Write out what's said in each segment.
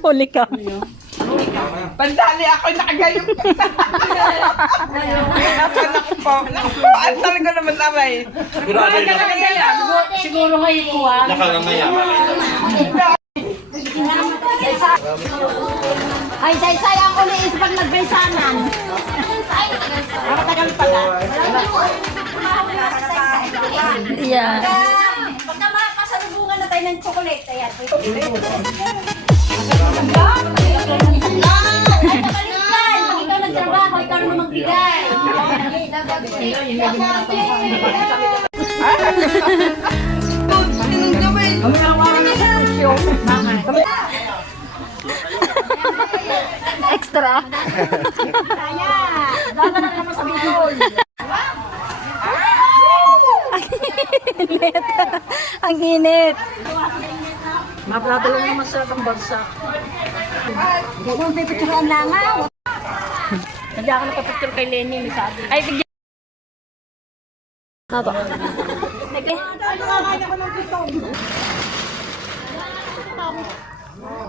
Huli ka. Pandali ako nakagayong. Anak po. Ang talaga naman amay. Siguro ngayon kuha. Ay, say ang uliis pag nagbaysanan. Matagal pa ka. Yeah. Pagka makasalubungan na tayo ng chocolate, ayan. Ikaw nagtrabaho, ikaw naman magbigay. Extra. Saya! Daga na naman sa bidol. Init. Ang init. Mapadala naman sa itong bansa. Hindi mo pipicturean lang ha. Hindi ako nakapicture kay Lenny. Sabi. Ay, bigyan. Ato.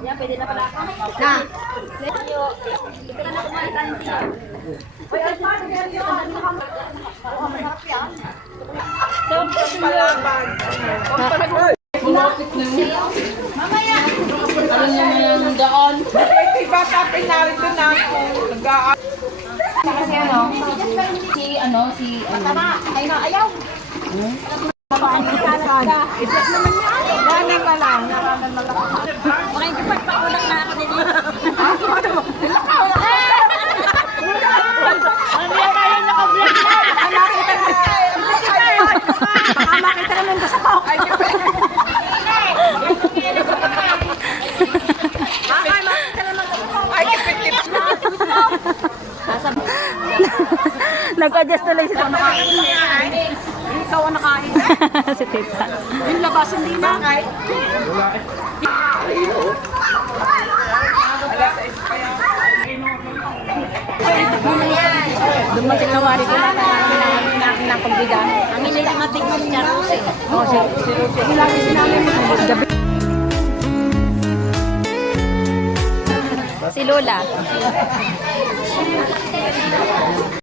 Yan, pwede na pala. Na. Mamaya. Alam naman yung daan. Diba tapin narito na ako. Nag-aan. Kasi si Tama. Ay na, ayaw. Itlog naman yan. Gana ka lang. Makikipag pa ulang na ako din. Ano yan tayo naka-vlog na? Makita naman ko sa ko. Ay, kipit-kipit. Nag-adjust tuloy si Tama. Ikaw ang nakain. Si Tita. Yung labas hindi na. Dumating na wari ko na pagbigan. Ang inilamating mo siya, Rose. Oh, si Gabi. Si Lola.